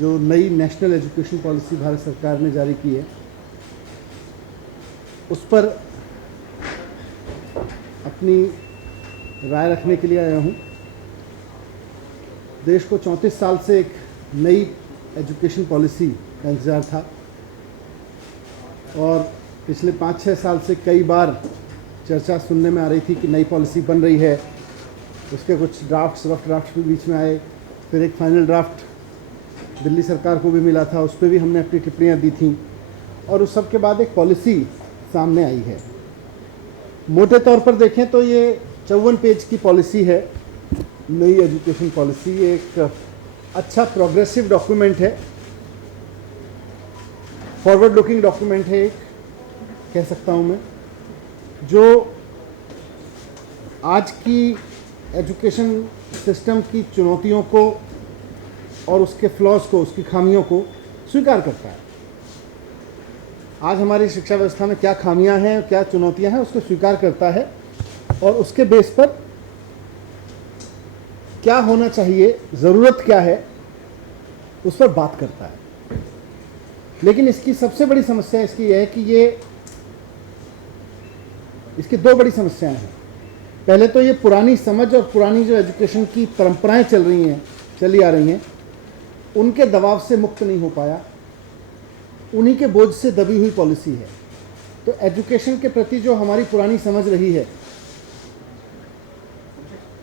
जो नई national education policy Bharat सरकार ने जारी की है उस पर अपनी राय रखने के लिए आया हूँ। देश को 34 साल से एक नई एजुकेशन पॉलिसी का इंतज़ार था और पिछले 5-6 साल से कई बार चर्चा सुनने में आ रही थी कि नई पॉलिसी बन रही है। उसके कुछ ड्राफ्ट्स, रफ ड्राफ्ट भी बीच में आए, फिर एक फाइनल ड्राफ्ट दिल्ली सरकार को भी मिला था, उस पर भी हमने अपनी टिप्पणियाँ दी थी और उस सब के बाद एक पॉलिसी सामने आई है। मोटे तौर पर देखें तो ये 54 पेज की पॉलिसी है, नई एजुकेशन पॉलिसी। ये एक अच्छा प्रोग्रेसिव डॉक्यूमेंट है, फॉरवर्ड लुकिंग डॉक्यूमेंट है, एक कह सकता हूँ मैं, जो आज की एजुकेशन सिस्टम की चुनौतियों को और उसके फ्लॉज को, उसकी खामियों को स्वीकार करता है। आज हमारी शिक्षा व्यवस्था में क्या खामियां हैं, क्या चुनौतियां हैं, उसको स्वीकार करता है और उसके बेस पर क्या होना चाहिए, ज़रूरत क्या है, उस पर बात करता है। लेकिन इसकी सबसे बड़ी समस्या इसकी यह है कि इसकी दो बड़ी समस्याएं हैं। पहले तो ये पुरानी समझ और पुरानी जो एजुकेशन की परंपराएं चली आ रही हैं, उनके दबाव से मुक्त नहीं हो पाया, उन्हीं के बोझ से दबी हुई पॉलिसी है। तो एजुकेशन के प्रति जो हमारी पुरानी समझ रही है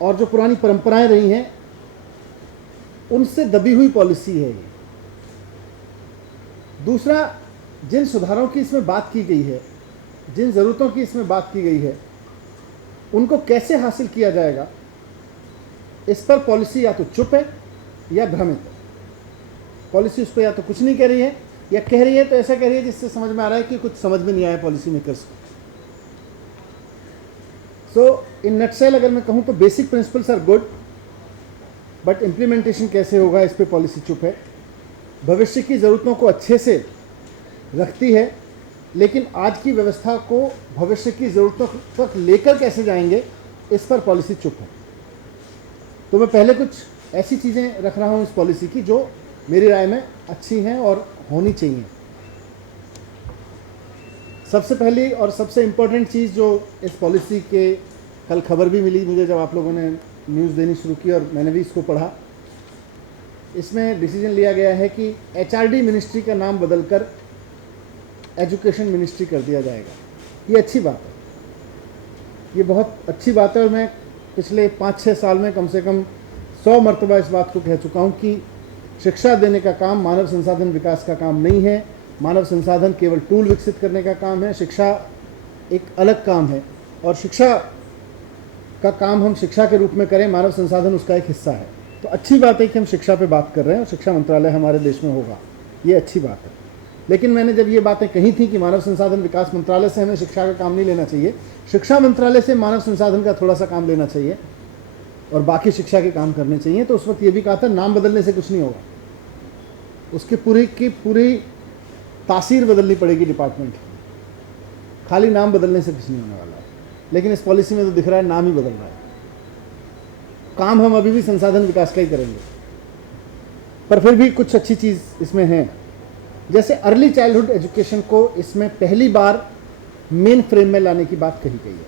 और जो पुरानी परंपराएं रही हैं, उनसे दबी हुई पॉलिसी है ये। दूसरा, जिन सुधारों की इसमें बात की गई है, जिन ज़रूरतों की इसमें बात की गई है, उनको कैसे हासिल किया जाएगा, इस पर पॉलिसी या तो चुप है या भ्रमित है। पॉलिसी उस पर या तो कुछ नहीं कह रही है या कह रही है तो ऐसा कह रही है जिससे समझ में आ रहा है कि कुछ समझ में नहीं आया पॉलिसी मेकर्स को। सो इन नटसेल अगर मैं कहूँ तो basic principles are good, but implementation कैसे होगा इस पर पॉलिसी चुप है। भविष्य की ज़रूरतों को अच्छे से रखती है, लेकिन आज की व्यवस्था को भविष्य की ज़रूरतों तक लेकर कैसे जाएंगे, इस पर पॉलिसी चुप है। तो मैं पहले कुछ ऐसी चीज़ें रख रहा हूँ इस पॉलिसी की जो मेरी राय में अच्छी हैं और होनी चाहिए। सबसे पहली और सबसे इम्पोर्टेंट चीज़ जो इस पॉलिसी के, कल खबर भी मिली मुझे जब आप लोगों ने न्यूज़ देनी शुरू की और मैंने भी इसको पढ़ा, इसमें डिसीजन लिया गया है कि HRD मिनिस्ट्री का नाम बदलकर एजुकेशन मिनिस्ट्री कर दिया जाएगा। ये अच्छी बात है, ये बहुत अच्छी बात है और मैं पिछले 5-6 साल में कम से कम 100 मरतबा इस बात को कह चुका हूँ कि शिक्षा देने का काम मानव संसाधन विकास का काम नहीं है। मानव संसाधन केवल टूल विकसित करने का काम है, शिक्षा एक अलग काम है और शिक्षा का काम हम शिक्षा के रूप में करें, मानव संसाधन उसका एक हिस्सा है। तो अच्छी बात है कि हम शिक्षा पे बात कर रहे हैं और शिक्षा मंत्रालय हमारे देश में होगा, ये अच्छी बात है। लेकिन मैंने जब ये बातें कही थी कि मानव संसाधन विकास मंत्रालय से हमें शिक्षा का काम नहीं लेना चाहिए, शिक्षा मंत्रालय से मानव संसाधन का थोड़ा सा काम लेना चाहिए और बाकी शिक्षा के काम करने चाहिए, तो उस वक्त ये भी कहा था नाम बदलने से कुछ नहीं होगा, उसकी पूरी की पूरी तासीर बदलनी पड़ेगी डिपार्टमेंट की, खाली नाम बदलने से कुछ नहीं होने वाला है। लेकिन इस पॉलिसी में तो दिख रहा है नाम ही बदल रहा है, काम हम अभी भी संसाधन विकास का ही करेंगे। पर फिर भी कुछ अच्छी चीज़ इसमें है, जैसे अर्ली चाइल्डहुड एजुकेशन को इसमें पहली बार मेन फ्रेम में लाने की बात कही गई है।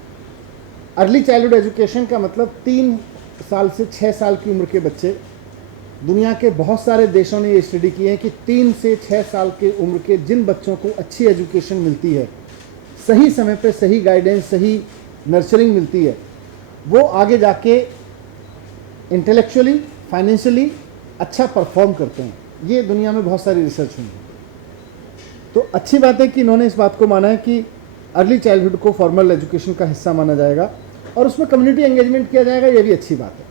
अर्ली चाइल्डहुड एजुकेशन का मतलब 3 साल से 6 साल की उम्र के बच्चे, दुनिया के बहुत सारे देशों ने ये स्टडी की है कि 3 से 6 साल के उम्र के जिन बच्चों को अच्छी एजुकेशन मिलती है, सही समय पे सही गाइडेंस, सही नर्चरिंग मिलती है, वो आगे जाके इंटेलेक्चुअली, फाइनेंशियली अच्छा परफॉर्म करते हैं। ये दुनिया में बहुत सारी रिसर्च हुई है। तो अच्छी बात है कि इन्होंने इस बात को माना है कि अर्ली चाइल्डहुड को फॉर्मल एजुकेशन का हिस्सा माना जाएगा और उसमें कम्युनिटी एंगेजमेंट किया जाएगा, ये भी अच्छी बात है।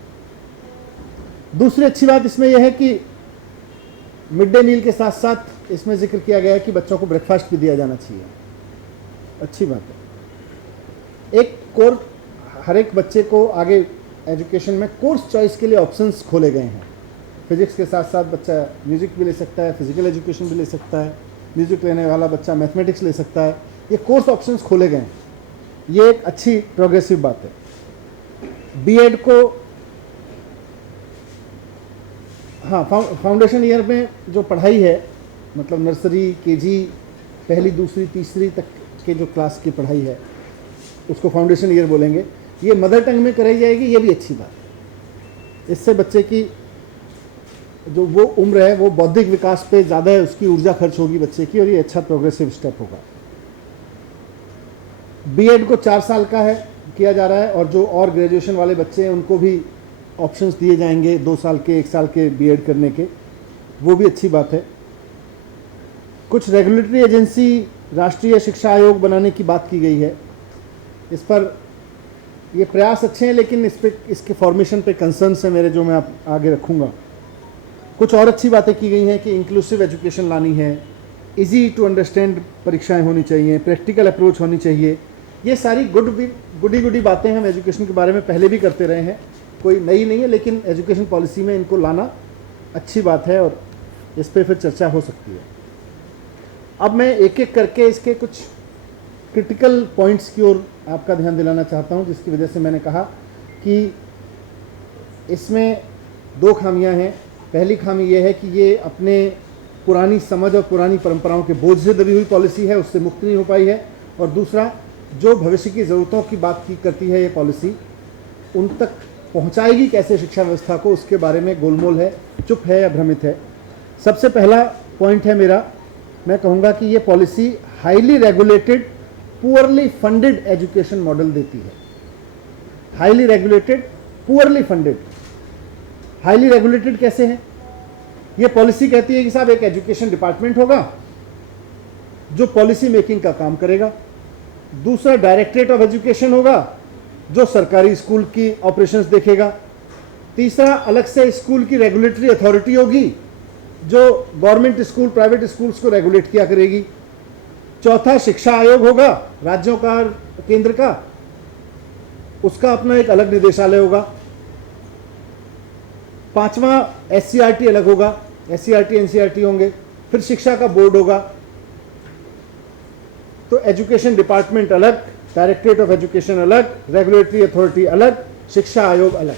दूसरी अच्छी बात इसमें यह है कि मिड डे मील के साथ साथ इसमें जिक्र किया गया है कि बच्चों को ब्रेकफास्ट भी दिया जाना चाहिए, अच्छी बात है। एक कोर्स, हर एक बच्चे को आगे एजुकेशन में कोर्स चॉइस के लिए ऑप्शंस खोले गए हैं। फिजिक्स के साथ साथ बच्चा म्यूज़िक भी ले सकता है, फिजिकल एजुकेशन भी ले सकता है, म्यूज़िक लेने वाला बच्चा मैथमेटिक्स ले सकता है, ये कोर्स ऑप्शंस खोले गए हैं, ये एक अच्छी प्रोग्रेसिव बात है। बीएड को हाँ, फाउंडेशन ईयर में जो पढ़ाई है, मतलब नर्सरी, केजी, पहली, दूसरी, तीसरी तक के जो क्लास की पढ़ाई है उसको फाउंडेशन ईयर बोलेंगे। ये मदर टंग में कराई जाएगी, ये भी अच्छी बात है। इससे बच्चे की जो वो उम्र है वो बौद्धिक विकास पे ज़्यादा है, उसकी ऊर्जा खर्च होगी बच्चे की, और ये अच्छा प्रोग्रेसिव स्टेप होगा। बीएड को 4 साल का है किया जा रहा है, और जो और ग्रेजुएशन वाले बच्चे हैं उनको भी ऑप्शंस दिए जाएंगे 2 साल के, 1 साल के बीएड करने के, वो भी अच्छी बात है। कुछ रेगुलेटरी एजेंसी राष्ट्रीय शिक्षा आयोग बनाने की बात की गई है। इस पर ये प्रयास अच्छे हैं, लेकिन इस पे, इसके फॉर्मेशन पे कंसर्न्स है मेरे, जो मैं आप आगे रखूँगा। कुछ और अच्छी बातें की गई हैं कि इंक्लूसिव एजुकेशन लानी है, इजी टू अंडरस्टैंड परीक्षाएं होनी चाहिए, प्रैक्टिकल अप्रोच होनी चाहिए। ये सारी गुडी बातें हम एजुकेशन के बारे में पहले भी करते रहे हैं, कोई नई नहीं है, लेकिन एजुकेशन पॉलिसी में इनको लाना अच्छी बात है और इस पर फिर चर्चा हो सकती है। अब मैं एक एक करके इसके कुछ क्रिटिकल पॉइंट्स की ओर आपका ध्यान दिलाना चाहता हूं, जिसकी वजह से मैंने कहा कि इसमें 2 खामियां हैं। पहली खामी यह है कि ये अपने पुरानी समझ और पुरानी परंपराओं के बोझ से दबी हुई पॉलिसी है, उससे मुक्त नहीं हो पाई है। और दूसरा, जो भविष्य की ज़रूरतों की बात की करती है ये पॉलिसी, उन तक पहुंचाएगी कैसे शिक्षा व्यवस्था को, उसके बारे में गोलमोल है, चुप है या भ्रमित है। सबसे पहला पॉइंट है मेरा, मैं कहूँगा कि ये policy highly regulated poorly funded education model देती है। Highly regulated poorly funded. Highly regulated कैसे है? ये पॉलिसी कहती है कि साहब एक एजुकेशन डिपार्टमेंट होगा जो पॉलिसी मेकिंग का काम करेगा, दूसरा डायरेक्टरेट ऑफ एजुकेशन होगा जो सरकारी स्कूल की ऑपरेशंस देखेगा, तीसरा अलग से स्कूल की रेगुलेटरी अथॉरिटी होगी जो गवर्नमेंट स्कूल, प्राइवेट स्कूल्स को रेगुलेट किया करेगी, चौथा शिक्षा आयोग होगा राज्यों का, केंद्र का, उसका अपना एक अलग निदेशालय होगा, पांचवा एससीईआरटी अलग होगा, एससीईआरटी एनसीईआरटी होंगे, फिर शिक्षा का बोर्ड होगा। तो एजुकेशन डिपार्टमेंट अलग, डायरेक्टरेट ऑफ एजुकेशन अलग, रेगुलेटरी अथॉरिटी अलग, शिक्षा आयोग अलग।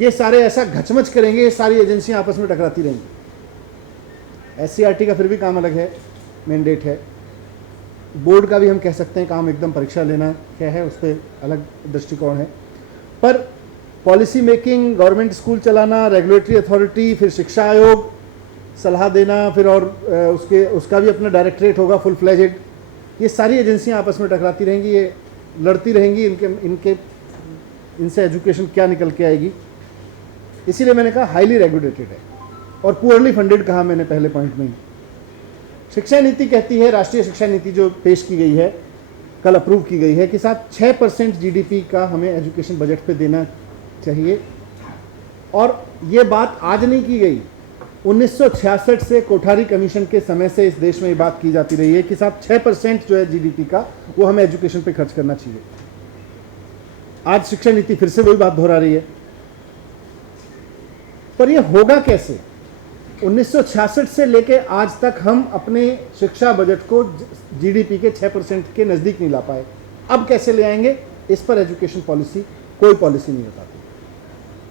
ये सारे ऐसा घचमच करेंगे, ये सारी एजेंसियां आपस में टकराती रहेंगी। एससीईआरटी का फिर भी काम अलग है, मैंडेट है। बोर्ड का भी हम कह सकते हैं काम एकदम परीक्षा लेना क्या है, उस पर अलग दृष्टिकोण है। पर पॉलिसी मेकिंग, गवर्नमेंट स्कूल चलाना, रेगुलेटरी अथॉरिटी, फिर शिक्षा आयोग, सलाह देना, फिर और उसका भी अपना डायरेक्टरेट होगा फुल फ्लेजेड। ये सारी एजेंसियां आपस में टकराती रहेंगी, ये लड़ती रहेंगी, इनसे एजुकेशन क्या निकल के आएगी। इसीलिए मैंने कहा हाईली रेगुलेटेड है और पुअरली फंडेड कहा मैंने पहले पॉइंट में ही। शिक्षा नीति कहती है, राष्ट्रीय शिक्षा नीति जो पेश की गई है, कल अप्रूव की गई है, कि साथ 6% जीडीपी का हमें एजुकेशन बजट पे देना चाहिए। और ये बात आज नहीं की गई, 1966 से कोठारी कमीशन के समय से इस देश में ये बात की जाती रही है कि साहब 6% जो है जीडीपी का वो हमें एजुकेशन पे खर्च करना चाहिए। आज शिक्षा नीति फिर से वही बात दोहरा रही है। पर ये होगा कैसे? 1966 से लेके आज तक हम अपने शिक्षा बजट को जीडीपी के 6% के नज़दीक नहीं ला पाए। अब कैसे ले आएंगे? इस पर एजुकेशन पॉलिसी, कोई पॉलिसी नहीं बताती।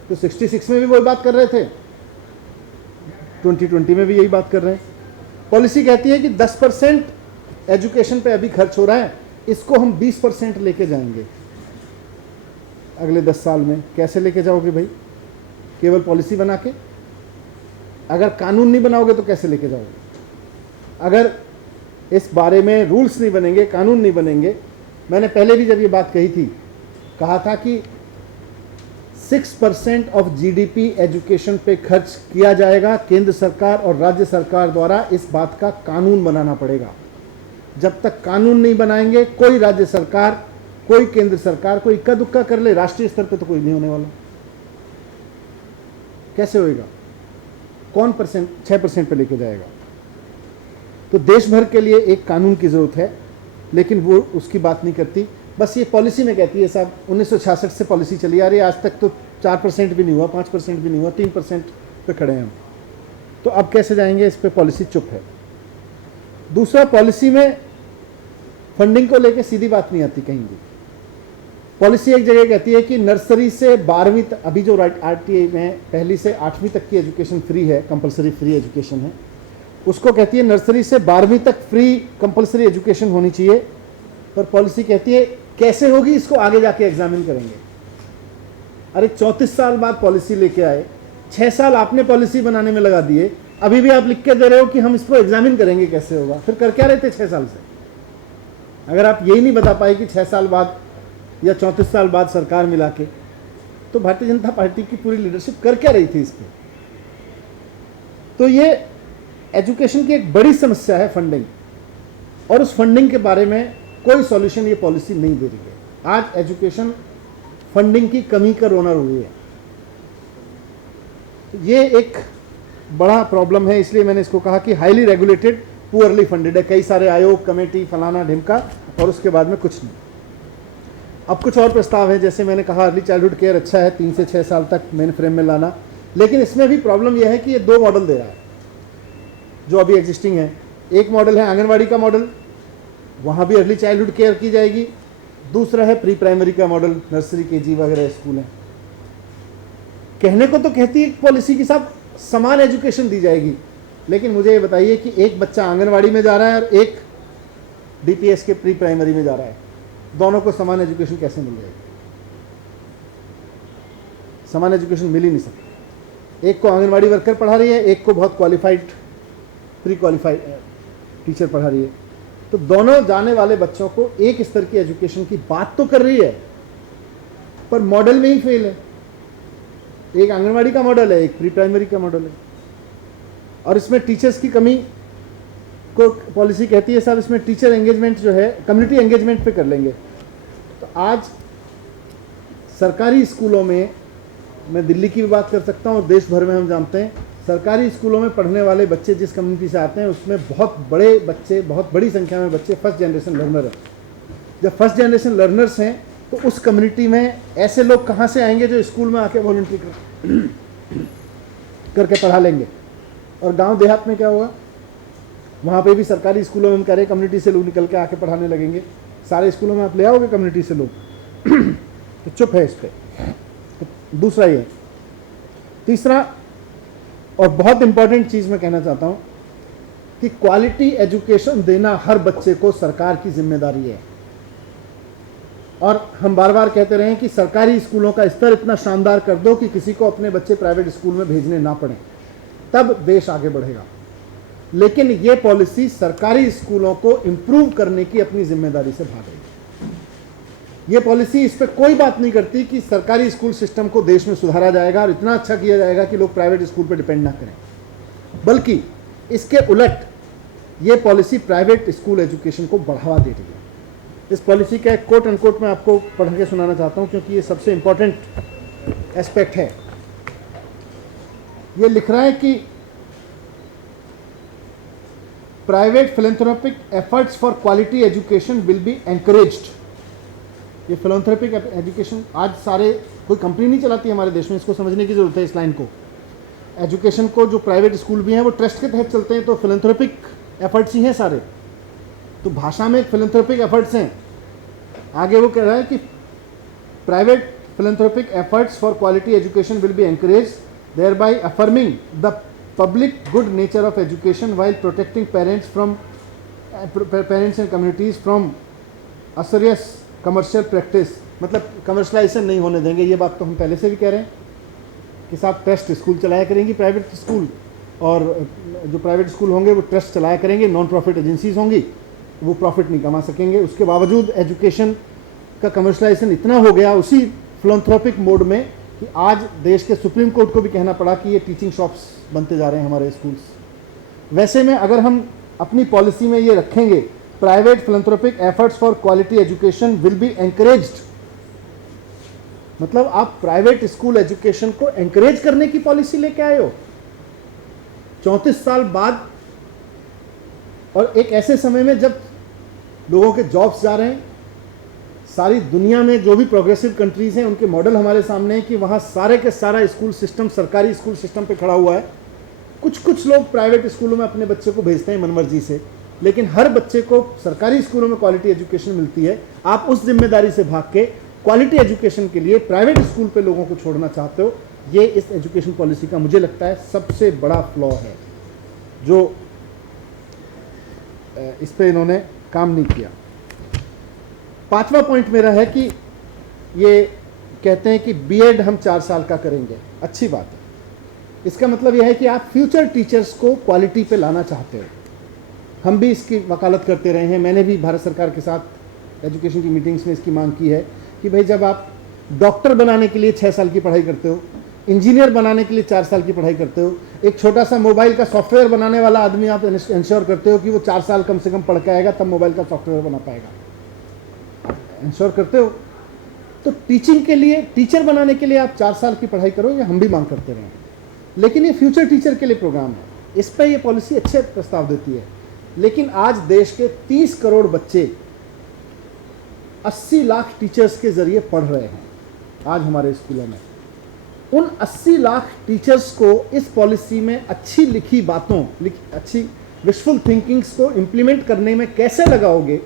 तो 66 में भी वही बात कर रहे थे, 2020 में भी यही बात कर रहे हैं। पॉलिसी कहती है कि 10% एजुकेशन पे अभी खर्च हो रहा है, इसको हम 20% लेके जाएंगे अगले 10 साल में। कैसे लेके जाओगे भाई? केवल पॉलिसी बना के? अगर कानून नहीं बनाओगे तो कैसे लेके जाओगे? अगर इस बारे में रूल्स नहीं बनेंगे, कानून नहीं बनेंगे। मैंने पहले भी जब ये बात कही थी, कहा था कि 6% ऑफ जीडीपी एजुकेशन पे खर्च किया जाएगा। केंद्र सरकार और राज्य सरकार द्वारा इस बात का कानून बनाना पड़ेगा। जब तक कानून नहीं बनाएंगे, कोई राज्य सरकार, कोई केंद्र सरकार, कोई इक्का दुक्का कर ले, राष्ट्रीय स्तर पे तो कोई नहीं होने वाला। कैसे होएगा? कौन 6% पे लेके जाएगा? तो देश भर के लिए एक कानून की जरूरत है, लेकिन वो उसकी बात नहीं करती। बस ये पॉलिसी में कहती है साहब 1966 से पॉलिसी चली आ रही है, आज तक तो 4% भी नहीं हुआ, 5% भी नहीं हुआ, 3% पे खड़े हैं हम। तो अब कैसे जाएंगे? इस पे पॉलिसी चुप है। दूसरा, पॉलिसी में फंडिंग को लेके सीधी बात नहीं आती कहीं भी। पॉलिसी एक जगह कहती है कि नर्सरी से 12वीं तक, अभी जो आरटीआई में पहली से 8वीं तक की एजुकेशन फ्री है, कंपलसरी फ्री एजुकेशन है, उसको कहती है नर्सरी से 12वीं तक फ्री कंपलसरी एजुकेशन होनी चाहिए। पर पॉलिसी कहती है कैसे होगी इसको आगे जाके एग्जामिन करेंगे। अरे 34 साल बाद पॉलिसी लेके आए, 6 साल आपने पॉलिसी बनाने में लगा दिए, अभी भी आप लिख के दे रहे हो कि हम इसको एग्जामिन करेंगे कैसे होगा। फिर कर क्या रहे थे 6 साल से? अगर आप यही नहीं बता पाए कि 6 साल बाद या 34 साल बाद सरकार मिला के, तो भारतीय जनता पार्टी की पूरी लीडरशिप कर क्या रही थी इस पर? तो ये एजुकेशन की एक बड़ी समस्या है फंडिंग, और उस फंडिंग के बारे में कोई सॉल्यूशन ये पॉलिसी नहीं दे रही है। आज एजुकेशन फंडिंग की कमी का रोना रो रही है। तो ये एक बड़ा प्रॉब्लम है, इसलिए मैंने इसको कहा कि हाईली रेगुलेटेड पुअरली फंडेड है। कई सारे आयोग, कमेटी, फलाना ढिमका, और उसके बाद में कुछ नहीं। अब कुछ और प्रस्ताव है, जैसे मैंने कहा अर्ली चाइल्डहुड केयर अच्छा है, 3 से 6 साल तक मेन फ्रेम में लाना, लेकिन इसमें भी प्रॉब्लम यह है कि ये 2 मॉडल दे रहा है जो अभी एग्जिस्टिंग है। एक मॉडल है आंगनवाड़ी का मॉडल, वहाँ भी अर्ली चाइल्डहुड केयर की जाएगी। दूसरा है प्री प्राइमरी का मॉडल, नर्सरी, केजी वगैरह स्कूल हैं। कहने को तो कहती है पॉलिसी की साहब समान एजुकेशन दी जाएगी, लेकिन मुझे ये बताइए कि एक बच्चा आंगनवाड़ी में जा रहा है और एक डीपीएस के प्री प्राइमरी में जा रहा है, दोनों को समान एजुकेशन कैसे मिल जाएगी? समान एजुकेशन मिल ही नहीं सकती। एक को आंगनवाड़ी वर्कर पढ़ा रही है, एक को बहुत क्वालिफाइड प्री क्वालिफाइड टीचर पढ़ा रही है, तो दोनों जाने वाले बच्चों को एक स्तर की एजुकेशन की बात तो कर रही है, पर मॉडल में ही फेल है। एक आंगनवाड़ी का मॉडल है, एक प्री प्राइमरी का मॉडल है, और इसमें टीचर्स की कमी को पॉलिसी कहती है साहब इसमें टीचर एंगेजमेंट जो है कम्युनिटी एंगेजमेंट पे कर लेंगे। तो आज सरकारी स्कूलों में, मैं दिल्ली की भी बात कर सकता हूँ और देश भर में हम जानते हैं, सरकारी स्कूलों में पढ़ने वाले बच्चे जिस कम्युनिटी से आते हैं उसमें बहुत बड़े बच्चे, बहुत बड़ी संख्या में बच्चे फर्स्ट जनरेशन लर्नर हैं। जब फर्स्ट जनरेशन लर्नर्स हैं तो उस कम्युनिटी में ऐसे लोग कहाँ से आएंगे जो स्कूल में आके वॉलंटरी करके पढ़ा लेंगे? और गांव देहात में क्या होगा? वहाँ पे भी सरकारी स्कूलों में हम कह रहे हैं कम्युनिटी से लोग निकल के आके पढ़ाने लगेंगे। सारे स्कूलों में आप ले आओगे कम्युनिटी से लोग? तो चुप है इस पर। तो दूसरा ये, तीसरा और बहुत इंपॉर्टेंट चीज़ मैं कहना चाहता हूँ कि क्वालिटी एजुकेशन देना हर बच्चे को सरकार की जिम्मेदारी है। और हम बार बार कहते रहे कि सरकारी स्कूलों का स्तर इतना शानदार कर दो कि किसी को अपने बच्चे प्राइवेट स्कूल में भेजने ना पड़े, तब देश आगे बढ़ेगा। लेकिन ये पॉलिसी सरकारी स्कूलों को इम्प्रूव करने की अपनी जिम्मेदारी से भाग रही है। ये पॉलिसी इस पर कोई बात नहीं करती कि सरकारी स्कूल सिस्टम को देश में सुधारा जाएगा और इतना अच्छा किया जाएगा कि लोग प्राइवेट स्कूल पर डिपेंड ना करें, बल्कि इसके उलट ये पॉलिसी प्राइवेट स्कूल एजुकेशन को बढ़ावा दे रही है। इस पॉलिसी का एक कोट अनकोट मैं आपको पढ़ के सुनाना चाहता हूँ, क्योंकि ये सबसे इंपॉर्टेंट एस्पेक्ट है। ये लिख रहा है कि private philanthropic efforts for quality education will be encouraged. ये फिलैंथ्रोपिक एजुकेशन आज सारे, कोई कंपनी नहीं चलाती हमारे देश में, इसको समझने की जरूरत है इस लाइन को। एजुकेशन को जो प्राइवेट स्कूल भी हैं वो ट्रस्ट के तहत चलते हैं, तो फिलैंथ्रोपिक एफर्ट्स ही हैं सारे। तो भाषा में फिलैंथ्रोपिक एफर्ट्स हैं। आगे वो कह रहा है कि private philanthropic efforts for quality education will be encouraged, thereby affirming the public good nature of education while protecting parents and communities from usurious commercial practice। मतलब कमर्शलाइजेशन नहीं होने देंगे। ये बात तो हम पहले से भी कह रहे हैं कि साहब ट्रस्ट स्कूल चलाया करेंगी प्राइवेट स्कूल, और जो प्राइवेट स्कूल होंगे वो ट्रस्ट चलाया करेंगे, नॉन प्रॉफिट एजेंसीज होंगी, वो प्रॉफिट नहीं कमा सकेंगे। उसके बावजूद एजुकेशन का कमर्शलाइजेशन इतना हो गया उसी फिलैंथ्रोपिक मोड में कि आज देश के सुप्रीम कोर्ट को भी कहना पड़ा कि ये टीचिंग शॉप्स बनते जा रहे हैं हमारे स्कूल्स। वैसे में अगर हम अपनी पॉलिसी में ये रखेंगे private philanthropic efforts for quality education will be encouraged, मतलब आप प्राइवेट स्कूल एजुकेशन को एनकरेज करने की पॉलिसी लेके आए हो 34 साल बाद, और एक ऐसे समय में जब लोगों के जॉब्स जा रहे हैं। सारी दुनिया में जो भी प्रोग्रेसिव कंट्रीज हैं उनके मॉडल हमारे सामने हैं कि वहाँ सारे के सारा स्कूल सिस्टम सरकारी स्कूल सिस्टम पे खड़ा हुआ है। कुछ लोग प्राइवेट स्कूलों में अपने बच्चे को भेजते हैं मनमर्जी से, लेकिन हर बच्चे को सरकारी स्कूलों में क्वालिटी एजुकेशन मिलती है। आप उस जिम्मेदारी से भाग के क्वालिटी एजुकेशन के लिए प्राइवेट स्कूल पे लोगों को छोड़ना चाहते हो, ये इस एजुकेशन पॉलिसी का मुझे लगता है सबसे बड़ा फ्लॉ है, जो इस पे इन्होंने काम नहीं किया। पांचवा पॉइंट मेरा है कि ये कहते हैं कि बीएड हम 4 साल का करेंगे, अच्छी बात है। इसका मतलब यह है कि आप फ्यूचर टीचर्स को क्वालिटी पे लाना चाहते हो। हम भी इसकी वकालत करते रहे हैं, मैंने भी भारत सरकार के साथ एजुकेशन की मीटिंग्स में इसकी मांग की है कि भाई जब आप डॉक्टर बनाने के लिए 6 साल की पढ़ाई करते हो, इंजीनियर बनाने के लिए 4 साल की पढ़ाई करते हो, एक छोटा सा मोबाइल का सॉफ्टवेयर बनाने वाला आदमी आप इंश्योर करते हो कि वो 4 साल कम से कम पढ़ के आएगा तब मोबाइल का सॉफ्टवेयर बना पाएगा, इंश्योर करते हो। तो टीचिंग के लिए, टीचर बनाने के लिए आप 4 साल की पढ़ाई करो, ये हम भी मांग करते रहे हैं, लेकिन ये फ्यूचर टीचर के लिए प्रोग्राम है, इस पर ये पॉलिसी अच्छे प्रस्ताव देती है। लेकिन आज देश के 30 करोड़ बच्चे 80 लाख टीचर्स के जरिए पढ़ रहे हैं आज हमारे स्कूलों में। उन 80 लाख टीचर्स को इस पॉलिसी में अच्छी लिखी बातों, अच्छी विशफुल थिंकिंग्स को इंप्लीमेंट करने में कैसे लगाओगे,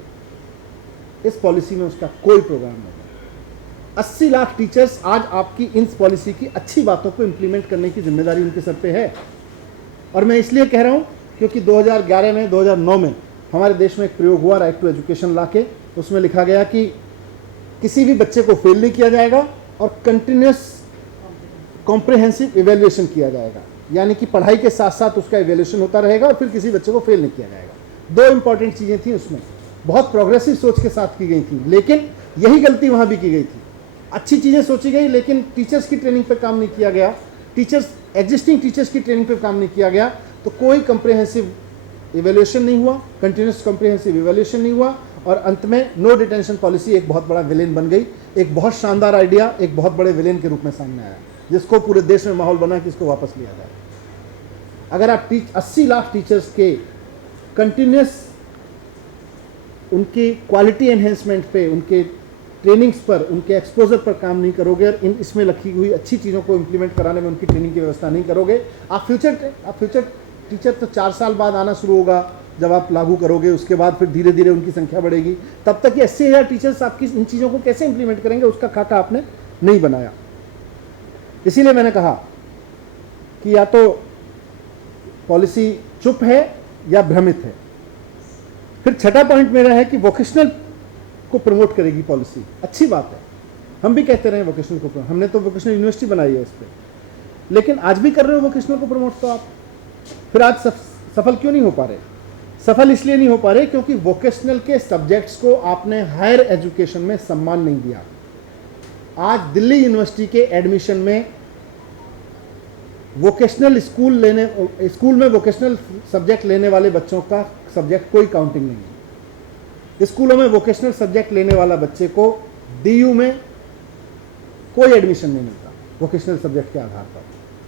इस पॉलिसी में उसका कोई प्रोग्राम नहीं है। 80 लाख टीचर्स आज आपकी इन पॉलिसी की अच्छी बातों को इंप्लीमेंट करने की जिम्मेदारी उनके सर पे है। और मैं इसलिए कह रहा हूं क्योंकि 2011 में, 2009 में हमारे देश में एक प्रयोग हुआ राइट टू एजुकेशन ला के, उसमें लिखा गया कि किसी भी बच्चे को फेल नहीं किया जाएगा और कंटिन्यूस कॉम्प्रिहेंसिव इवेल्युएशन किया जाएगा, यानी कि पढ़ाई के साथ साथ उसका इवेल्युएशन होता रहेगा और फिर किसी बच्चे को फेल नहीं किया जाएगा। 2 इंपॉर्टेंट चीज़ें थी उसमें, बहुत प्रोग्रेसिव सोच के साथ की गई थी, लेकिन यही गलती वहाँ भी की गई थी। अच्छी चीज़ें सोची गई लेकिन टीचर्स की ट्रेनिंग पे काम नहीं किया गया, एग्जिस्टिंग टीचर्स की ट्रेनिंग पे काम नहीं किया गया, तो कोई कॉम्प्रिहेंसिव इवेल्युएशन नहीं हुआ, कंटिन्यूस कॉम्प्रिहेंसिव इवेल्युएशन नहीं हुआ, और अंत में नो डिटेंशन पॉलिसी एक बहुत बड़ा विलेन बन गई। एक बहुत शानदार आइडिया एक बहुत बड़े विलेन के रूप में सामने आया, जिसको पूरे देश में माहौल बना कि इसको वापस लिया जाए। अगर आप 80 लाख टीचर्स के कंटिन्यूस उनकी क्वालिटी एनहेंसमेंट पे, उनके ट्रेनिंग्स पर, उनके एक्सपोजर पर काम नहीं करोगे और इसमें लिखी हुई अच्छी चीज़ों को इंप्लीमेंट कराने में उनकी ट्रेनिंग की व्यवस्था नहीं करोगे, आप फ्यूचर टीचर तो 4 साल बाद आना शुरू होगा जब आप लागू करोगे, उसके बाद फिर धीरे धीरे उनकी संख्या बढ़ेगी। तब तक ये 80,000 टीचर्स आपकी इन चीज़ों को कैसे इंप्लीमेंट करेंगे, उसका खाका आपने नहीं बनाया। इसीलिए मैंने कहा कि या तो पॉलिसी चुप है या भ्रमित है। फिर छठा पॉइंट मेरा है कि वोकेशनल को प्रमोट करेगी पॉलिसी, अच्छी बात है, हम भी कहते रहे वोकेशनल को, हमने तो वोकेशनल यूनिवर्सिटी बनाई है इस पर, लेकिन आज भी कर रहे हो वोकेशनल को प्रमोट, तो आप फिर आज सफल क्यों नहीं हो पा रहे? सफल इसलिए नहीं हो पा रहे क्योंकि वोकेशनल के सब्जेक्ट्स को आपने हायर एजुकेशन में सम्मान नहीं दिया। आज दिल्ली यूनिवर्सिटी के एडमिशन में वोकेशनल स्कूल में वोकेशनल सब्जेक्ट लेने वाले बच्चों का सब्जेक्ट कोई काउंटिंग नहीं है। स्कूलों में वोकेशनल सब्जेक्ट लेने वाला बच्चे को डीयू में कोई एडमिशन नहीं मिलता वोकेशनल सब्जेक्ट के आधार पर।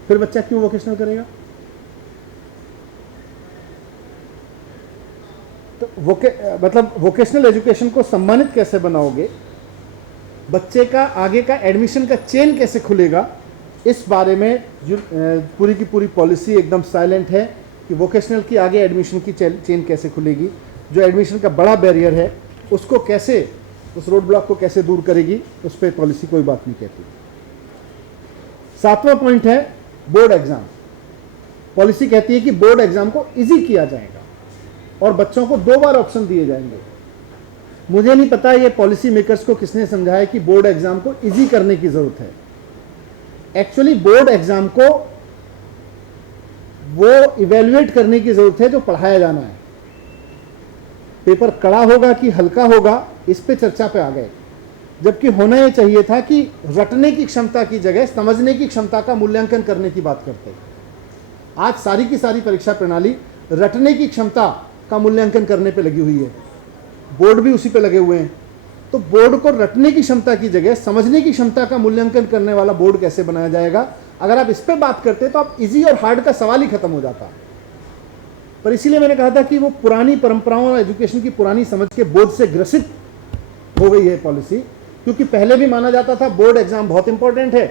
फिर बच्चा क्यों वोकेशनल करेगा? तो मतलब वोकेशनल एजुकेशन को सम्मानित कैसे बनाओगे, बच्चे का आगे का एडमिशन का चेन कैसे खुलेगा, इस बारे में पूरी की पूरी पॉलिसी एकदम साइलेंट है कि वोकेशनल की आगे एडमिशन की चेन कैसे खुलेगी, जो एडमिशन का बड़ा बैरियर है उसको कैसे, उस रोड ब्लॉक को कैसे दूर करेगी, उस पर पॉलिसी कोई बात नहीं कहती। 7वां पॉइंट है बोर्ड एग्जाम। पॉलिसी कहती है कि बोर्ड एग्जाम को इजी किया जाएगा और बच्चों को 2 बार ऑप्शन दिए जाएंगे। मुझे नहीं पता ये पॉलिसी मेकर्स को किसने समझाया कि बोर्ड एग्जाम को इजी करने की जरूरत है। एक्चुअली बोर्ड एग्जाम को वो इवेल्युएट करने की जरूरत है जो पढ़ाया जाना है। पेपर कड़ा होगा कि हल्का होगा, इस पे चर्चा पे आ गए, जबकि होना यह चाहिए था कि रटने की क्षमता की जगह समझने की क्षमता का मूल्यांकन करने की बात करते हैं। आज सारी की सारी परीक्षा प्रणाली रटने की क्षमता का मूल्यांकन करने पे लगी हुई है, बोर्ड भी उसी पे लगे हुए हैं। तो बोर्ड को रटने की क्षमता की जगह समझने की क्षमता का मूल्यांकन करने वाला बोर्ड कैसे बनाया जाएगा? अगर आप इस पे बात करते तो आप इजी और हार्ड का सवाल ही खत्म हो जाता। पर इसीलिए मैंने कहा था कि वो पुरानी परंपराओं और एजुकेशन की पुरानी समझ के बोझ से ग्रसित हो गई है पॉलिसी, क्योंकि पहले भी माना जाता था बोर्ड एग्जाम बहुत इंपॉर्टेंट है,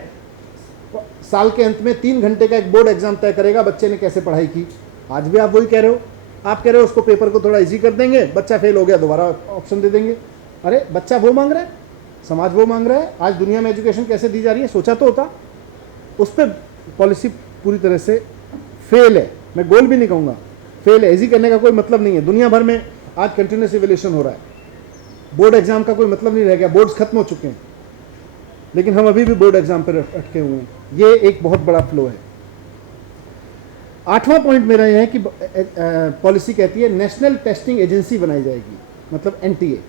साल के अंत में 3 घंटे का एक बोर्ड एग्जाम तय करेगा बच्चे ने कैसे पढ़ाई की। आज भी आप वही कह रहे हो, आप कह रहे हो उसको पेपर को थोड़ा इजी कर देंगे, बच्चा फेल हो गया दोबारा ऑप्शन दे देंगे। अरे बच्चा वो मांग रहा है, समाज वो मांग रहा है। आज दुनिया में एजुकेशन कैसे दी जा रही है, सोचा तो होता। उस पर पॉलिसी पूरी तरह से फेल है। मैं गोल भी नहीं कहूँगा, फेल है। इजी करने का कोई मतलब नहीं है। दुनिया भर में आज कंटिन्यूस इवोल्यूशन हो रहा है। बोर्ड एग्जाम का कोई मतलब नहीं रह गया, बोर्ड्स खत्म हो चुके हैं, लेकिन हम अभी भी बोर्ड एग्जाम पर अटके हुए हैं। ये एक बहुत बड़ा फ्लो है। 8वां पॉइंट मेरा यह है कि पॉलिसी कहती है नेशनल टेस्टिंग एजेंसी बनाई जाएगी, मतलब एनटीए।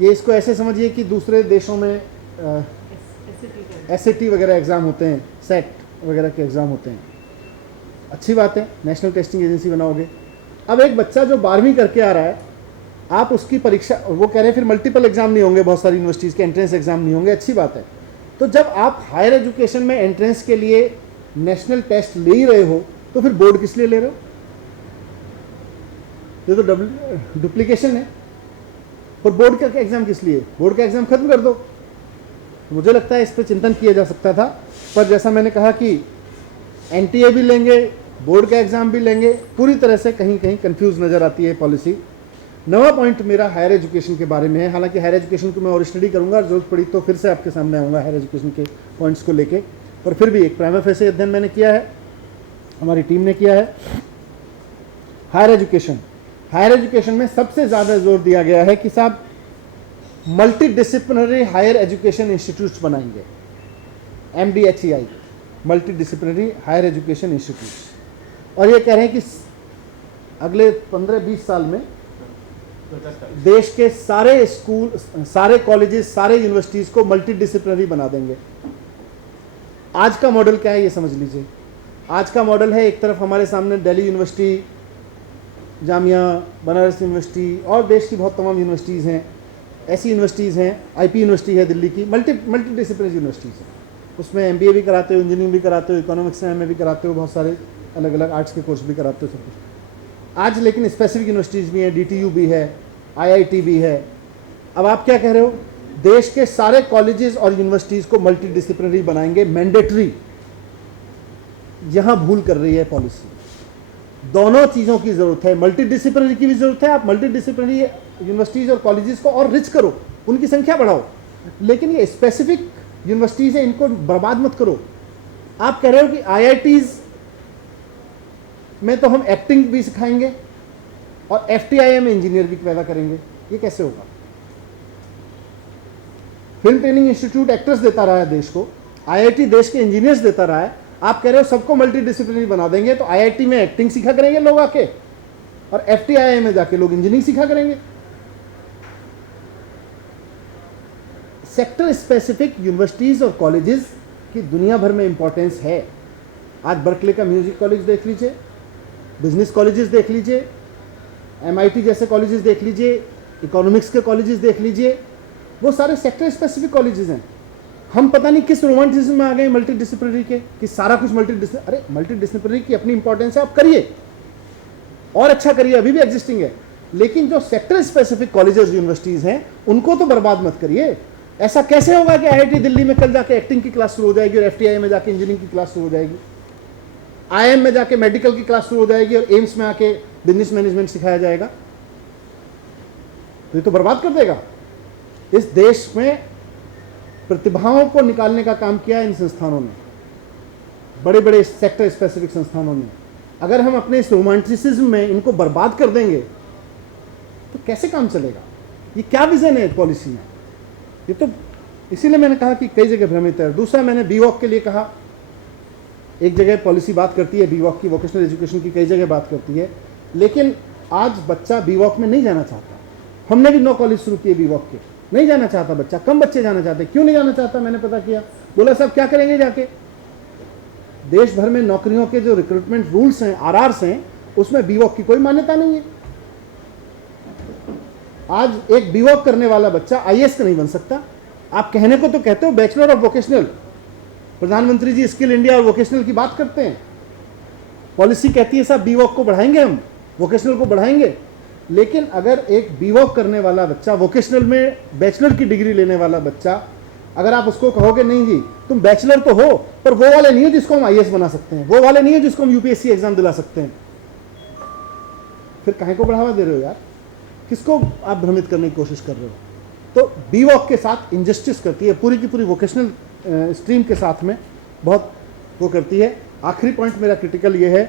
ये इसको ऐसे समझिए कि दूसरे देशों में एसएटी वगैरह एग्ज़ाम होते हैं, सेट वगैरह के एग्ज़ाम होते हैं। अच्छी बात है, नेशनल टेस्टिंग एजेंसी बनाओगे। अब एक बच्चा जो 12वीं करके आ रहा है, आप उसकी परीक्षा, वो कह रहे हैं फिर मल्टीपल एग्जाम नहीं होंगे, बहुत सारी यूनिवर्सिटीज़ के एंट्रेंस एग्जाम नहीं होंगे, अच्छी बात है। तो जब आप हायर एजुकेशन में एंट्रेंस के लिए नेशनल टेस्ट ले ही रहे हो, तो फिर बोर्ड किस लिए ले रहे हो? ये तो डुप्लीकेशन है। और बोर्ड का एग्जाम किस लिए? बोर्ड का एग्जाम खत्म कर दो। मुझे लगता है इस पर चिंतन किया जा सकता था, पर जैसा मैंने कहा कि एनटीए भी लेंगे, बोर्ड का एग्जाम भी लेंगे, पूरी तरह से कहीं कहीं कंफ्यूज नजर आती है पॉलिसी। 9वां पॉइंट मेरा हायर एजुकेशन के बारे में है। हालांकि हायर एजुकेशन को मैं और स्टडी करूंगा, जरूरत पड़ी तो फिर से आपके सामने आऊँगा हायर एजुकेशन के पॉइंट्स को लेके। पर फिर भी एक प्राइमा फेसी अध्ययन मैंने किया है, हमारी टीम ने किया है। हायर एजुकेशन में सबसे ज़्यादा जोर दिया गया है कि साहब multidisciplinary higher education institutes बनाएंगे, MDHEI, multidisciplinary higher education institutes. और ये कह रहे हैं कि अगले 15-20 साल में देश के सारे स्कूल, सारे कॉलेजेस, सारे यूनिवर्सिटीज़ को मल्टी डिसिप्लिनरी बना देंगे। आज का मॉडल क्या है ये समझ लीजिए। आज का मॉडल है, एक तरफ हमारे सामने दिल्ली यूनिवर्सिटी, जामिया, बनारस यूनिवर्सिटी और देश की बहुत तमाम यूनिवर्सिटीज़ हैं। ऐसी यूनिवर्सिटीज़ हैं, IP यूनिवर्सिटी है दिल्ली की, मल्टी डिसिप्लिनरी यूनिवर्सिटीज़ हैं। उसमें MBA भी कराते हो, इंजीनियरिंग भी कराते हो, इकोनॉमिक्स में भी कराते हो, बहुत सारे अलग अलग आर्ट्स के कोर्स भी कराते हो, सब कुछ। आज लेकिन स्पेसिफिक यूनिवर्सिटीज़ भी हैं, DTU भी है, IIT भी है। अब आप क्या कह रहे हो? देश के सारे कॉलेजेस और यूनिवर्सिटीज़ को मल्टी डिसिप्लिनरी बनाएंगे, मैंडेटरी। यहाँ भूल कर रही है पॉलिसी। दोनों चीज़ों की ज़रूरत है, मल्टी डिसिप्लिनरी की भी ज़रूरत है। आप मल्टी डिसिप्लिनरी यूनिवर्सिटीज़ और कॉलेजेस को और रिच करो, उनकी संख्या बढ़ाओ, लेकिन ये स्पेसिफिक यूनिवर्सिटीज़ हैं, इनको बर्बाद मत करो। आप कह रहे हो कि IITs में तो हम एक्टिंग भी सिखाएंगे और FTII में इंजीनियर भी पैदा करेंगे, ये कैसे होगा? फिल्म ट्रेनिंग इंस्टीट्यूट एक्टर्स देता रहा है देश को, IIT देश के इंजीनियर्स देता रहा है। आप कह रहे हो सबको मल्टी डिसिप्लिनरी बना देंगे, तो IIT में एक्टिंग सीखा करेंगे लोग आके, और FTII में जाके लोग इंजीनियरिंग सीखा करेंगे। सेक्टर स्पेसिफिक यूनिवर्सिटीज़ और कॉलेजेस की दुनिया भर में इंपॉर्टेंस है। आज बर्कले का म्यूजिक कॉलेज देख लीजिए, बिजनेस कॉलेजेस देख लीजिए, MIT जैसे कॉलेजेस देख लीजिए, इकोनॉमिक्स के कॉलेजेस देख लीजिए, वो सारे सेक्टर स्पेसिफिक कॉलेजेस हैं। हम पता नहीं किस रोमांटिज्म में आ गए मल्टी डिसिप्लिनरी के, कि सारा कुछ अरे मल्टी डिसिप्लिनरी की अपनी इंपॉर्टेंस है, आप करिए और अच्छा करिए, अभी भी एग्जिस्टिंग है। लेकिन जो सेक्टर स्पेसिफिक कॉलेजेस यूनिवर्सिटीज़ हैं, उनको तो बर्बाद मत करिए। ऐसा कैसे होगा कि IIT दिल्ली में कल जाके एक्टिंग की क्लास शुरू हो जाएगी और FTII में जाके इंजीनियरिंग की क्लास शुरू हो जाएगी, IIM में जाके मेडिकल की क्लास शुरू हो जाएगी और एम्स में आके बिजनेस मैनेजमेंट सिखाया जाएगा? तो ये तो बर्बाद कर देगा। इस देश में प्रतिभाओं को निकालने का काम किया इन संस्थानों ने, बड़े बड़े सेक्टर स्पेसिफिक संस्थानों ने। अगर हम अपने इस रोमांटिसिज्म में इनको बर्बाद कर देंगे तो कैसे काम चलेगा? ये क्या विजन है पॉलिसी में? ये तो इसीलिए मैंने कहा कि कई जगह भ्रमित है। दूसरा, मैंने BVOC के लिए कहा, एक जगह पॉलिसी बात करती है BVOC की, वोकेशनल एजुकेशन की कई जगह बात करती है, लेकिन आज बच्चा BVOC में नहीं जाना चाहता। हमने भी 9 कॉलेज शुरू किए BVOC के, नहीं जाना चाहता बच्चा, कम बच्चे जाना चाहते। क्यों नहीं जाना चाहता? मैंने पता किया, बोला साहब क्या करेंगे जाके? देश भर में नौकरियों के जो रिक्रूटमेंट रूल्स हैं, RRs हैं, उसमें BVOC की कोई मान्यता नहीं है। आज एक BVOC करने वाला बच्चा IAS का नहीं बन सकता। आप कहने को तो कहते हो बैचलर ऑफ वोकेशनल, प्रधानमंत्री जी स्किल इंडिया और वोकेशनल की बात करते हैं, पॉलिसी कहती है साहब BVOC को बढ़ाएंगे, हम वोकेशनल को बढ़ाएंगे। लेकिन अगर एक BVOC करने वाला बच्चा, वोकेशनल में बैचलर की डिग्री लेने वाला बच्चा, अगर आप उसको कहोगे नहीं जी तुम बैचलर तो हो, पर वो वाले नहीं हो जिसको हम IAS बना सकते हैं, वो वाले नहीं हो जिसको हम UPSC एग्जाम दिला सकते हैं, फिर काहे को बढ़ावा दे रहे हो यार? किसको आप भ्रमित करने की कोशिश कर रहे हो? तो बी वॉक के साथ इंजस्टिस करती है, पूरी की पूरी वोकेशनल स्ट्रीम के साथ में बहुत वो करती है। आखिरी पॉइंट मेरा क्रिटिकल ये है,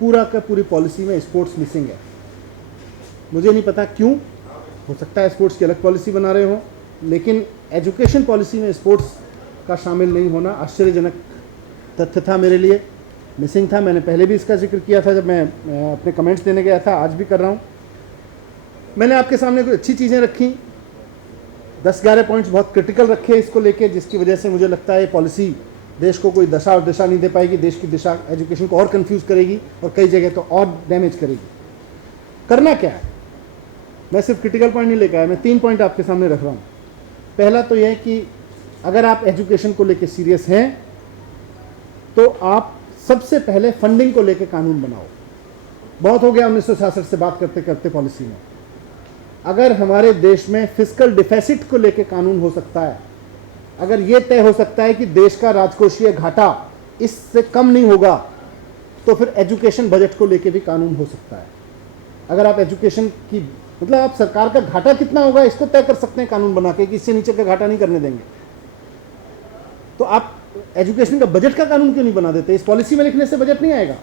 पूरा का पूरी पॉलिसी में स्पोर्ट्स मिसिंग है। मुझे नहीं पता क्यों, हो सकता है स्पोर्ट्स की अलग पॉलिसी बना रहे हो, लेकिन एजुकेशन पॉलिसी में स्पोर्ट्स का शामिल नहीं होना आश्चर्यजनक तथ्य था मेरे लिए, मिसिंग था। मैंने पहले भी इसका जिक्र किया था जब मैं अपने कमेंट्स देने गया था, आज भी कर रहा हूँ। मैंने आपके सामने कुछ अच्छी चीज़ें रखी, 10-11 पॉइंट्स बहुत क्रिटिकल रखे इसको लेके, जिसकी वजह से मुझे लगता है ये पॉलिसी देश को कोई दशा और दिशा नहीं दे पाएगी, देश की दिशा एजुकेशन को और कंफ्यूज करेगी और कई जगह तो और डैमेज करेगी। करना क्या है, मैं सिर्फ क्रिटिकल पॉइंट नहीं लेकर आया, मैं 3 पॉइंट आपके सामने रख रहा हूँ। पहला तो यह है कि अगर आप एजुकेशन को लेकर सीरियस हैं तो आप सबसे पहले फंडिंग को लेकर कानून बनाओ। बहुत हो गया 1966 से बात करते करते पॉलिसी में। अगर हमारे देश में फिस्कल डिफिसिट को लेकर कानून हो सकता है, अगर ये तय हो सकता है कि देश का राजकोषीय घाटा इससे कम नहीं होगा, तो फिर एजुकेशन बजट को लेकर भी कानून हो सकता है। अगर आप एजुकेशन की मतलब आप सरकार का घाटा कितना होगा इसको तय कर सकते हैं कानून बना के कि इससे नीचे का घाटा नहीं करने देंगे, तो आप एजुकेशन का बजट का कानून क्यों नहीं बना देते? इस पॉलिसी में लिखने से बजट नहीं आएगा।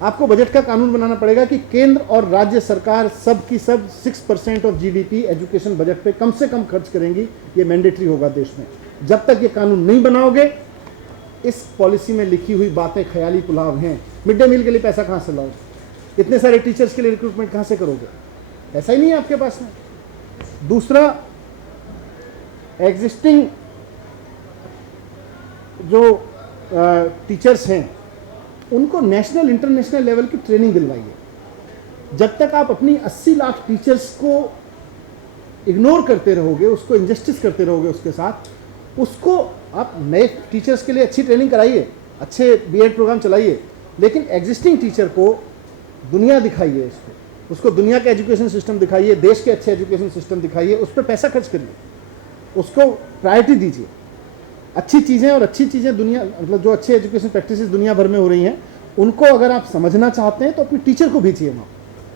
आपको बजट का कानून बनाना पड़ेगा कि केंद्र और राज्य सरकार सब की सब 6% ऑफ जीडीपी एजुकेशन बजट पे कम से कम खर्च करेंगी। ये मैंडेटरी होगा देश में। जब तक ये कानून नहीं बनाओगे, इस पॉलिसी में लिखी हुई बातें ख्याली पुलाव हैं। मिड डे मील के लिए पैसा कहाँ से लाओगे? इतने सारे टीचर्स के लिए रिक्रूटमेंट कहाँ से करोगे? ऐसा ही नहीं है आपके पास में। दूसरा, एग्जिस्टिंग जो टीचर्स हैं उनको नेशनल इंटरनेशनल लेवल की ट्रेनिंग दिलवाइए। जब तक आप अपनी 80 लाख टीचर्स को इग्नोर करते रहोगे, उसको इंजस्टिस करते रहोगे उसके साथ, उसको आप नए टीचर्स के लिए अच्छी ट्रेनिंग कराइए, अच्छे बीएड प्रोग्राम चलाइए, लेकिन एग्जिस्टिंग टीचर को दुनिया दिखाइए, उसको दुनिया का एजुकेशन सिस्टम दिखाइए, देश के अच्छे एजुकेशन सिस्टम दिखाइए, उस पर पैसा खर्च करिए, उसको प्रायोरिटी दीजिए। अच्छी चीज़ें और अच्छी चीज़ें दुनिया मतलब जो अच्छे एजुकेशन प्रैक्टिसेस दुनिया भर में हो रही हैं, उनको अगर आप समझना चाहते हैं तो अपने टीचर को भेजिए वहाँ।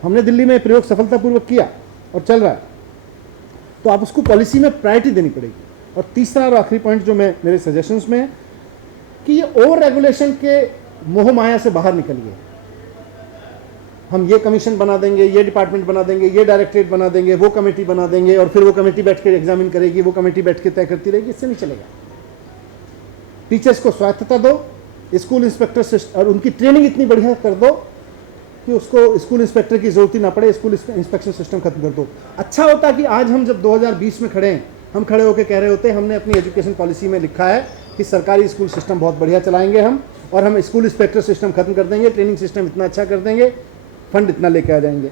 हमने दिल्ली में प्रयोग सफलतापूर्वक किया और चल रहा है, तो आप उसको पॉलिसी में प्रायोरिटी देनी पड़ेगी। और तीसरा और आखिरी पॉइंट जो मैं मेरे सजेशंस में है कि ये ओवर रेगुलेशन के मोह माया से बाहर निकलिए। हम ये कमीशन बना देंगे, ये डिपार्टमेंट बना देंगे, ये डायरेक्टरेट बना देंगे, वो कमेटी बना देंगे और फिर वो कमेटी बैठ कर एग्जामिन करेगी, वो कमेटी बैठ के तय करती रहेगी, इससे नहीं चलेगा। टीचर्स को स्वायत्तता दो, स्कूल इंस्पेक्टर से और उनकी ट्रेनिंग इतनी बढ़िया कर दो कि उसको स्कूल इंस्पेक्टर की जरूरत ही ना पड़े, स्कूल इंस्पेक्शन सिस्टम खत्म कर दो। अच्छा होता कि आज हम जब 2020 में खड़े हैं, हम खड़े होकर कह रहे होते हमने अपनी एजुकेशन पॉलिसी में लिखा है कि सरकारी स्कूल सिस्टम बहुत बढ़िया चलाएंगे हम, और हम स्कूल इंस्पेक्टर सिस्टम खत्म कर देंगे, ट्रेनिंग सिस्टम इतना अच्छा कर देंगे, फंड इतना लेके आ जाएंगे।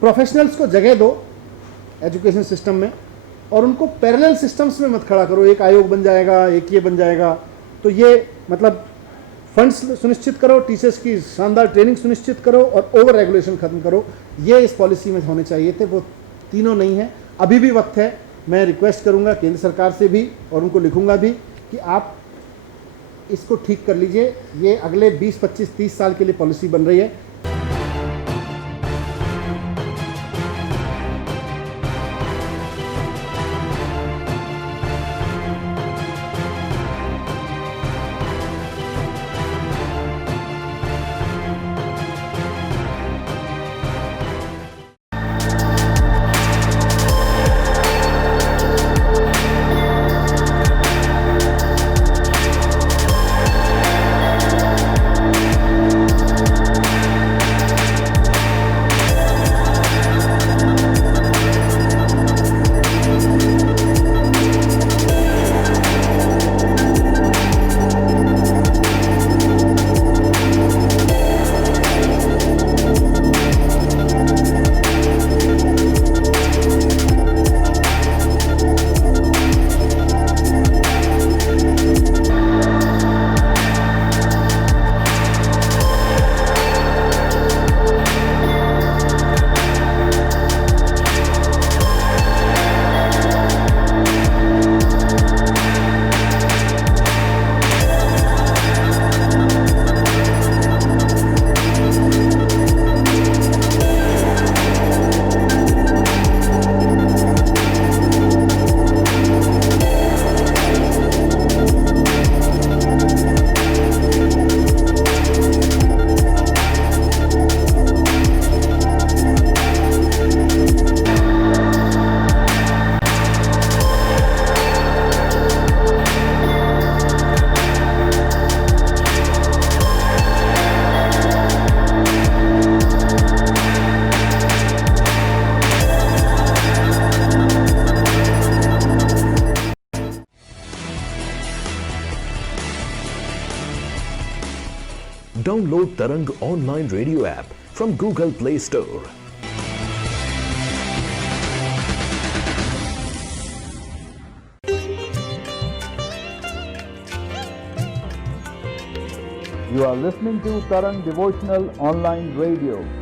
प्रोफेशनल्स को जगह दो एजुकेशन सिस्टम में और उनको पैरेलल सिस्टम्स में मत खड़ा करो। एक आयोग बन जाएगा, एक ये बन जाएगा, तो ये मतलब फंड्स सुनिश्चित करो, टीचर्स की शानदार ट्रेनिंग सुनिश्चित करो और ओवर रेगुलेशन खत्म करो। ये इस पॉलिसी में होने चाहिए थे, वो तीनों नहीं है। अभी भी वक्त है, मैं रिक्वेस्ट करूंगा केंद्र सरकार से भी और उनको लिखूंगा भी कि आप इसको ठीक कर लीजिए। ये अगले 20, 25, 30 साल के लिए पॉलिसी बन रही है। Download Tarang online radio app from Google Play Store. You are listening to Tarang Devotional Online Radio.